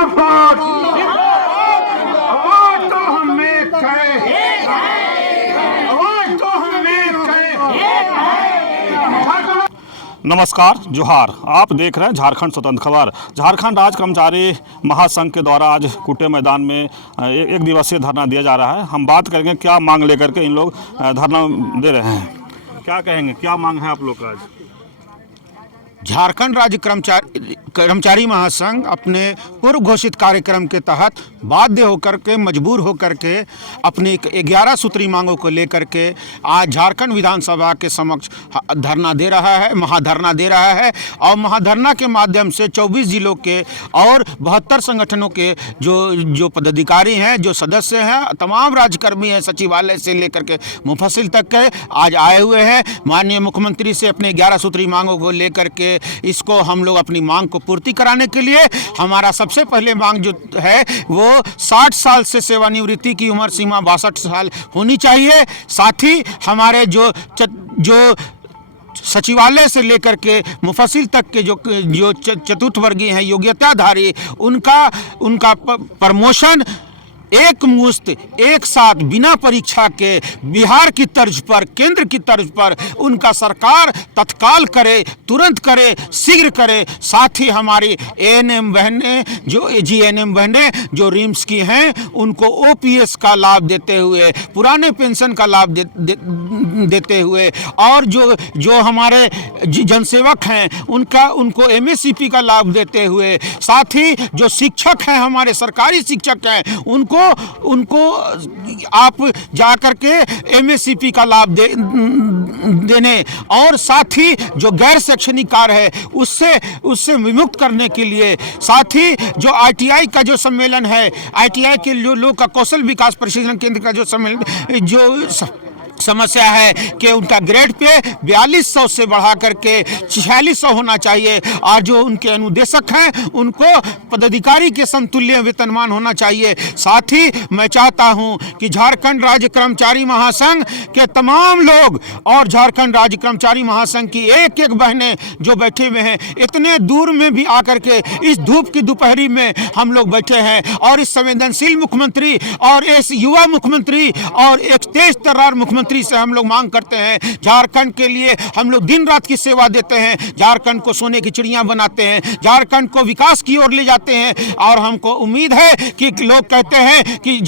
जिंदाबाद, आवाज तो हमें कहे, आवाज तो हमें कहे। नमस्कार, जोहार। आप देख रहे हैं झारखंड स्वतंत्र खबर। झारखंड राज्य कर्मचारी महासंघ के द्वारा आज कुटे मैदान में एक दिवसीय धरना दिया जा रहा है। हम बात करेंगे क्या मांग लेकर के इन लोग धरना दे रहे हैं। क्या कहेंगे, क्या मांग है आप लोग का आज? झारखंड राज्य कर्मचारी महासंघ अपने पूर्व घोषित कार्यक्रम के तहत बाध्य होकर के, मजबूर होकर के अपनी 11 सूत्री मांगों को लेकर के आज झारखंड विधानसभा के समक्ष धरना दे रहा है, महाधरना दे रहा है। और महाधरना के माध्यम से 24 जिलों के और 72 संगठनों के जो पदाधिकारी हैं, जो सदस्य हैं, तमाम राज्यकर्मी हैं, सचिवालय से लेकर के मुफस्सिल तक के आज आए हुए हैं। माननीय मुख्यमंत्री से अपने 11 सूत्री मांगों को लेकर के इसको हम लोग अपनी मांग को पूर्ति कराने के लिए, हमारा सबसे पहले मांग जो है वो 60 साल से सेवानिवृत्ति की उम्र सीमा 62 साल होनी चाहिए। साथ ही हमारे जो सचिवालय से लेकर के मुफस्सिल तक के जो चतुर्थ वर्गीय हैं, योग्यताधारी, उनका प्रमोशन एक मुश्त एक साथ बिना परीक्षा के बिहार की तर्ज पर, केंद्र की तर्ज पर उनका सरकार तत्काल करे, तुरंत करे, शीघ्र करे। साथ ही हमारी एएनएम बहनें, जो जीएनएम बहनें जो रिम्स की हैं, उनको ओपीएस का लाभ देते हुए, पुराने पेंशन का लाभ देते हुए, और जो हमारे जनसेवक हैं उनको एमएससीपी का लाभ देते हुए, साथ ही जो शिक्षक हैं, हमारे सरकारी शिक्षक हैं, उनको आप जा करके एमएससीपी का लाभ देने, और साथ ही जो गैर शैक्षणिक कार्य है उससे विमुक्त करने के लिए, साथ ही जो आईटीआई का जो सम्मेलन है, आईटीआई के लोग का कौशल विकास प्रशिक्षण केंद्र का जो सम्मेलन, जो समस्या है कि उनका ग्रेड पे 4200 से बढ़ा करके 4600 होना चाहिए, और जो उनके अनुदेशक हैं उनको पदाधिकारी के समतुल्य वेतनमान होना चाहिए। साथ ही मैं चाहता हूं कि झारखंड राज्य कर्मचारी महासंघ के तमाम लोग और झारखंड राज्य कर्मचारी महासंघ की एक एक बहनें जो बैठे हुए हैं, इतने दूर में भी आकर के इस धूप की दोपहरी में हम लोग बैठे हैं, और इस संवेदनशील मुख्यमंत्री और इस युवा मुख्यमंत्री और एक तेज तर्रार मुख्यमंत्री से हम लोग मांग करते हैं। झारखंड के लिए हम लोग दिन रात की सेवा देते हैं, झारखंड को सोने की चिड़िया बनाते हैं, झारखंड को विकास की ओर ले जाते हैं। और हमको उम्मीद है कि लोग कहते हैं कि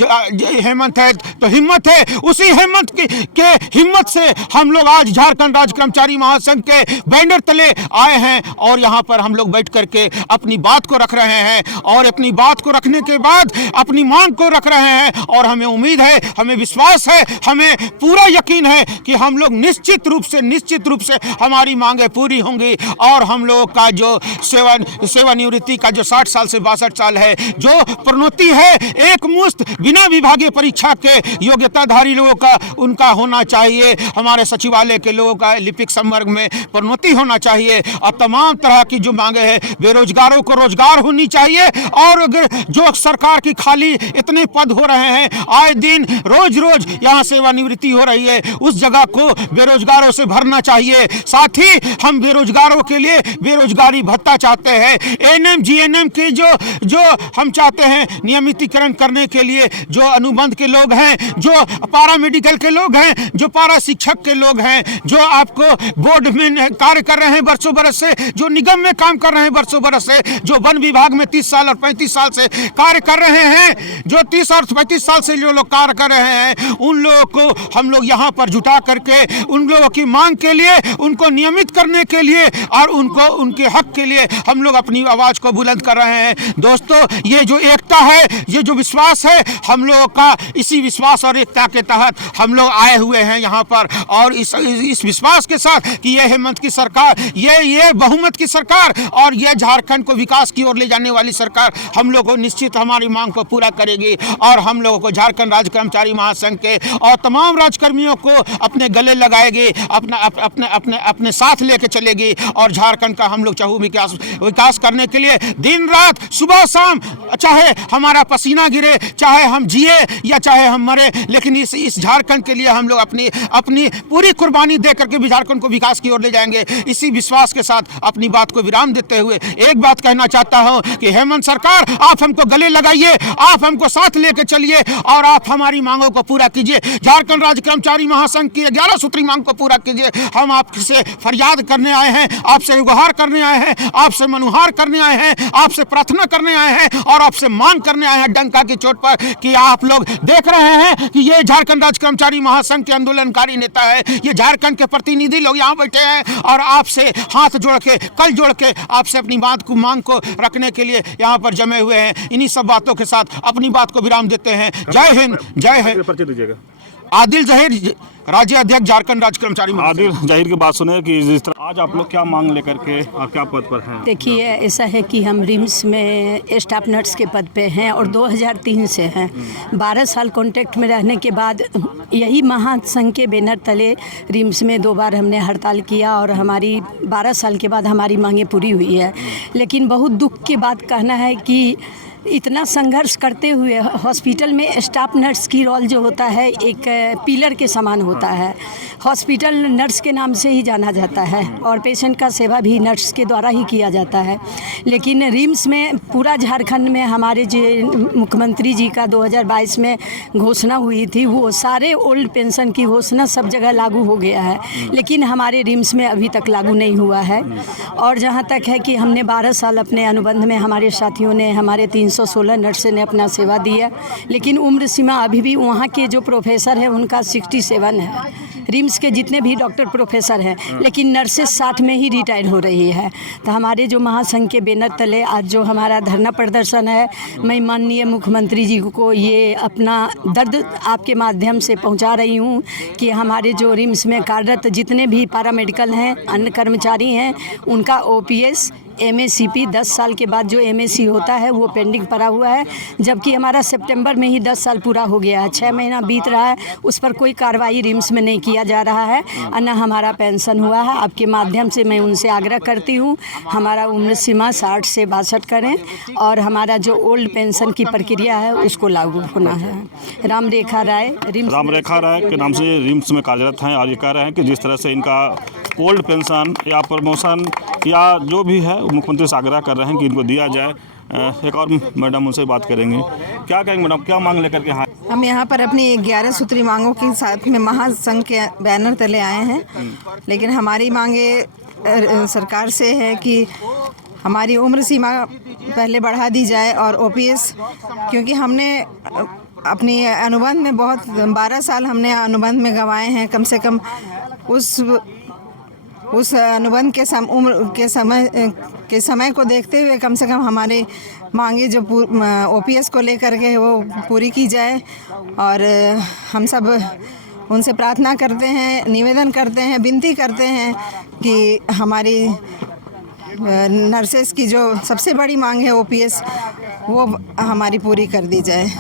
हेमंत है तो हिम्मत है, उसी हेमंत के हिम्मत से हम लोग आज झारखंड राज्य कर्मचारी महासंघ के बैनर तले आए हैं, और यहाँ पर हम लोग बैठ करके अपनी बात को रख रहे हैं, और अपनी बात को रखने के बाद अपनी मांग को रख रहे हैं। और हमें उम्मीद है, हमें विश्वास है, हमें पूरा यकीन है कि हम लोग निश्चित रूप से हमारी मांगे पूरी होंगी, और हम लोगों का जो सेवानिवृत्ति का जो 60 साल से 62 साल है, जो प्रोन्नति है, एक मुश्त बिना विभागीय परीक्षा के योग्यताधारी लोगों का उनका होना चाहिए। हमारे सचिवालय के लोगों का लिपिक संवर्ग में प्रोन्नति होना चाहिए, और तमाम तरह की जो मांगे हैं, बेरोजगारों को रोजगार होनी चाहिए। और अगर जो सरकार की खाली इतने पद हो रहे हैं, आए दिन रोज यहाँ सेवानिवृत्ति हो रही है, उस जगह को बेरोजगारों से भरना चाहिए। साथ ही हम बेरोजगारों के लिए बेरोजगारी भत्ता चाहते हैं। एएनएम जीएनएम के जो हम चाहते हैं नियमितीकरण करने के लिए, जो अनुबंध के लोग हैं, जो पारा मेडिकल के लोग हैं, जो पारा शिक्षक के लोग हैं, जो आपको बोर्ड में कार्य कर रहे हैं वर्षों बरस से, जो निगम में काम कर रहे हैं वर्षों बरस से, जो वन विभाग में 30 साल और 35 साल से कार्य कर रहे हैं, जो 30 और 35 साल से जो लोग कार्य कर रहे हैं, उन लोगों को हम लोग यहाँ पर जुटा करके उन लोगों की मांग के लिए, उनको नियमित करने के लिए, और उनको उनके हक के लिए हम लोग अपनी आवाज को बुलंद कर रहे हैं। दोस्तों, ये जो एकता है, ये जो विश्वास है, हम लोगों का इसी विश्वास और एकता के तहत हम लोग आए हुए हैं यहाँ पर, और इस विश्वास के साथ कि ये हेमंत की सरकार, ये बहुमत की सरकार, और ये झारखंड को विकास की ओर ले जाने वाली सरकार हम लोग को निश्चित हमारी मांग को पूरा करेगी। और हम लोगों को झारखंड राज्य कर्मचारी महासंघ के और तमाम राज्य कर्मियों को अपने गले लगाएगी, अपने साथ लेके चलेगी और झारखंड का हम लोग चाहू विकास करने के लिए दिन रात सुबह शाम, चाहे हमारा पसीना गिरे, चाहे हम जिए या चाहे हम मरे, लेकिन इस झारखंड के लिए हम लोग अपनी पूरी कुर्बानी दे करके भी झारखंड को विकास की ओर ले जाएंगे। इसी विश्वास के साथ अपनी बात को विराम देते हुए एक बात कहना चाहता हूं कि हेमंत सरकार, आप हमको गले लगाइए, आप हमको साथ लेके चलिए और आप हमारी मांगों को पूरा कीजिए। झारखंड राज्य कर्मचारी महासंघ की 11 सूत्री मांग को पूरा कीजिए। हम आपसे फरियाद करने आए हैं, आपसे गुहार करने आए हैं, आपसे मनुहार करने आए हैं, आपसे प्रार्थना करने आए हैं और आपसे मांग करने आए हैं डंका की चोट पर कि आप लोग देख रहे हैं कि ये झारखंड राज्य कर्मचारी महासंघ के आंदोलनकारी नेता है, ये झारखंड के प्रतिनिधि लोग यहाँ बैठे हैं और आपसे हाथ जोड़ के, कल जोड़ के आपसे अपनी बात को, मांग को रखने के लिए यहाँ पर जमे हुए हैं। इन्हीं सब बातों के साथ अपनी बात को विराम देते हैं। जय हिंद, जय हिंद। परिचय दीजिएगा। आदिल जहीर, राज्य अध्यक्ष झारखंड राज्य कर्मचारी। आदिल जहीर की बात सुने कि जिस तरह आज आप लोग क्या मांग लेकर के और क्या पद पर हैं? देखिए, ऐसा है कि हम रिम्स में स्टाफ नर्स के पद पे हैं और 2003 से हैं। 12 साल कॉन्ट्रैक्ट में रहने के बाद यही महासंघ के बैनर तले रिम्स में 2 बार हमने हड़ताल किया और हमारी 12 साल के बाद हमारी मांगें पूरी हुई है। लेकिन बहुत दुख की बात कहना है कि इतना संघर्ष करते हुए हॉस्पिटल में स्टाफ नर्स की रोल जो होता है एक पिलर के समान होता है। हॉस्पिटल नर्स के नाम से ही जाना जाता है और पेशेंट का सेवा भी नर्स के द्वारा ही किया जाता है। लेकिन रिम्स में पूरा झारखंड में हमारे जो मुख्यमंत्री जी का 2022 में घोषणा हुई थी, वो सारे ओल्ड पेंशन की घोषणा सब जगह लागू हो गया है, लेकिन हमारे रिम्स में अभी तक लागू नहीं हुआ है। और जहाँ तक है कि हमने 12 साल अपने अनुबंध में हमारे साथियों ने, हमारे 316 नर्स ने अपना सेवा दी है, लेकिन उम्र सीमा अभी भी वहाँ के जो प्रोफेसर है उनका 67 है। रिम्स के जितने भी डॉक्टर प्रोफेसर हैं, लेकिन नर्सेस 60 में ही रिटायर हो रही है। तो हमारे जो महासंघ के बैनर तले आज जो हमारा धरना प्रदर्शन है, मैं माननीय मुख्यमंत्री जी को ये अपना दर्द आपके माध्यम से पहुंचा रही हूं कि हमारे जो रिम्स में कार्यरत जितने भी पैरामेडिकल हैं, अन्य कर्मचारी हैं, उनका OPS MACP 10 साल के बाद जो MAC होता है वो पेंडिंग पड़ा हुआ है, जबकि हमारा सितंबर में ही 10 साल पूरा हो गया है। 6 महीना बीत रहा है, उस पर कोई कार्रवाई रिम्स में नहीं किया जा रहा है और न हमारा पेंशन हुआ है। आपके माध्यम से मैं उनसे आग्रह करती हूँ हमारा उम्र सीमा 60 से 62 करें और हमारा जो ओल्ड पेंशन की प्रक्रिया है उसको लागू होना है। राम रेखा राय, रिम्स। राम रेखा राय के नाम से रिम्स में कार्यरत हैं और ये कह रहे हैं कि जिस तरह से इनका ओल्ड पेंशन या प्रमोशन या जो भी है मुख्यमंत्री से आग्रह कर रहे हैं कि इनको दिया जाए। एक और मैडम उनसे बात करेंगे। क्या कहेंगे मैडम, क्या मांग लेकर के? हम यहाँ पर अपनी 11 सूत्री मांगों के साथ में महासंघ के बैनर तले आए हैं, लेकिन हमारी मांगे सरकार से है कि हमारी उम्र सीमा पहले बढ़ा दी जाए और OPS, क्योंकि हमने अपनी अनुबंध में बहुत 12 साल हमने अनुबंध में गंवाए हैं। कम से कम उस अनुबंध के उम्र के समय को देखते हुए कम से कम हमारे मांगे जो OPS को लेकर के वो पूरी की जाए। और हम सब उनसे प्रार्थना करते हैं, निवेदन करते हैं, विनती करते हैं कि हमारी नर्सेस की जो सबसे बड़ी मांग है OPS, वो हमारी पूरी कर दी जाए।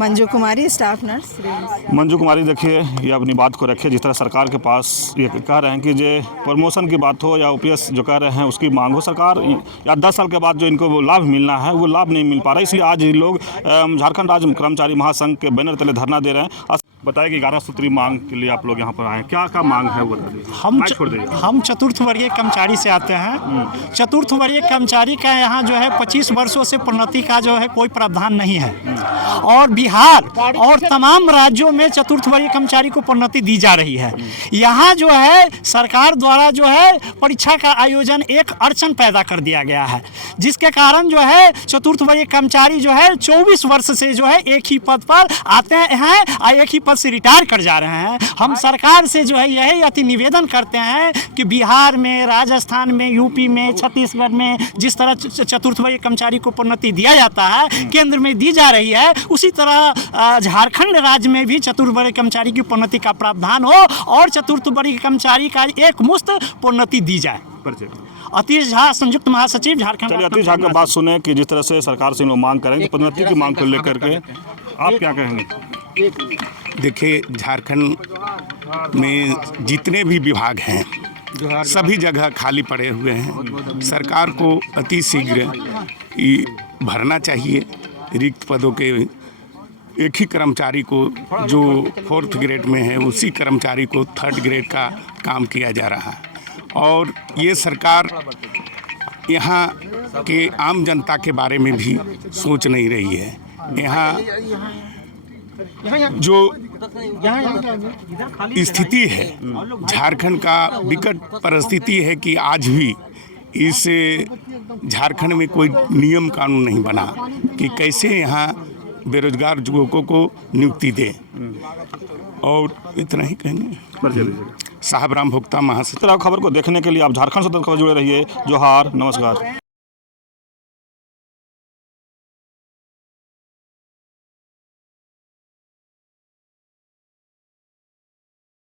मंजू कुमारी, स्टाफ नर्स। मंजू कुमारी, देखिए ये अपनी बात को रखिए। जिस तरह सरकार के पास ये कह रहे हैं कि जो प्रमोशन की बात हो या OPS जो कह रहे हैं उसकी मांग हो, सरकार या 10 साल के बाद जो इनको वो लाभ मिलना है वो लाभ नहीं मिल पा रहा है। इसलिए आज ये लोग झारखंड राज्य कर्मचारी महासंघ के बैनर तले धरना दे रहे हैं। बताया कि 11 सूत्री मांग के लिए आप लोग यहाँ पर आए हैं। क्या मांग है वो बता दीजिए। हम चतुर्थ वर्गीय कर्मचारी से आते हैं। चतुर्थ वर्गीय कर्मचारी का यहाँ जो है 25 वर्षों से प्रोन्नति का जो है कोई प्रावधान नहीं है और बिहार और तमाम राज्यों में चतुर्थ वर्गीय कर्मचारी को प्रोन्नति दी जा रही है। यहाँ जो है सरकार द्वारा जो है परीक्षा का आयोजन एक अड़चन पैदा कर दिया गया है, जिसके कारण जो है चतुर्थ वर्गीय कर्मचारी जो है 24 वर्ष से जो है एक ही पद पर आते हैं और एक ही पद से रिटायर कर जा रहे हैं। हम सरकार से जो है यही अति निवेदन करते हैं कि बिहार में, राजस्थान में, यूपी में, छत्तीसगढ़ में जिस तरह चतुर्थ वर्गीय कर्मचारी को प्रोन्नति दिया जाता है, केंद्र में दी जा रही है, उसी तरह झारखंड राज्य में भी चतुर्थ वर्गीय कर्मचारी की प्रोन्नति का प्रावधान हो और चतुर्थ वर्गीय कर्मचारी का एक मुश्त प्रोन्नति दी जाए। अतीश झा, संयुक्त महासचिव, झारखंड। चलिए अतीश झा की बात सुने कि जिस तरह से सरकार से लोग मांग करेंगे प्रोन्नति की मांग को लेकर के आप क्या कहेंगे? देखिए, झारखंड में जितने भी विभाग हैं सभी जगह खाली पड़े हुए हैं। सरकार को अति शीघ्र ये भरना चाहिए रिक्त पदों के। एक ही कर्मचारी को जो 4th ग्रेड में है उसी कर्मचारी को 3rd ग्रेड का काम किया जा रहा है। और ये सरकार यहाँ के आम जनता के बारे में भी सोच नहीं रही है। यहाँ जो स्थिति है झारखंड का विकट परिस्थिति है कि आज भी इस झारखंड में कोई नियम कानून नहीं बना कि कैसे यहाँ बेरोजगार युवकों को नियुक्ति दें। और इतना ही कहने साहब राम भोक्ता महासचिव। खबर को देखने के लिए आप झारखंड स्वतंत्र खबर जुड़े रहिए। जोहार, नमस्कार।